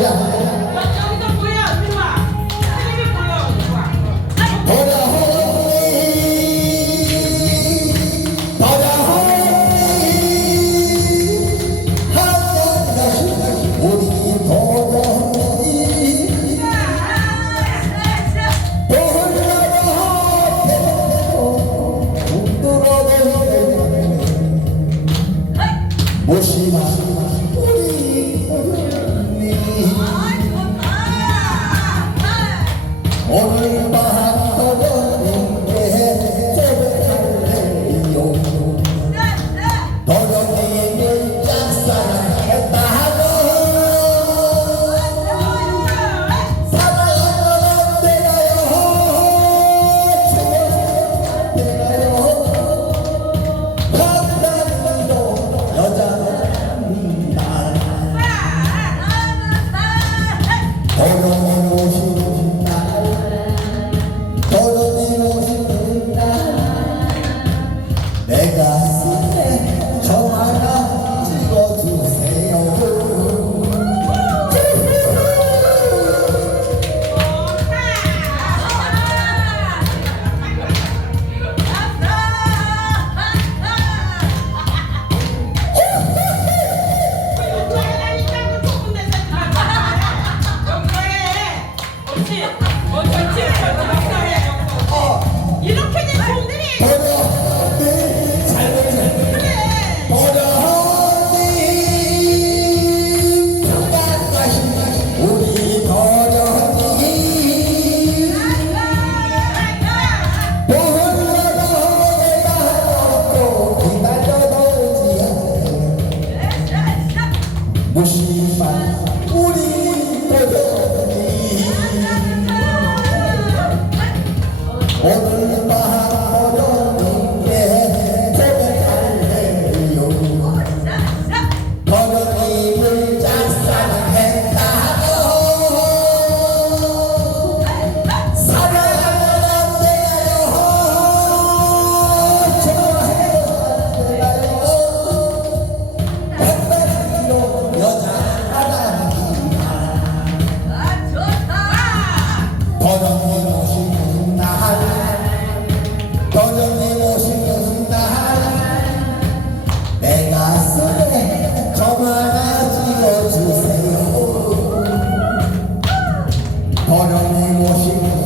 여 이 오늘 밤 在我心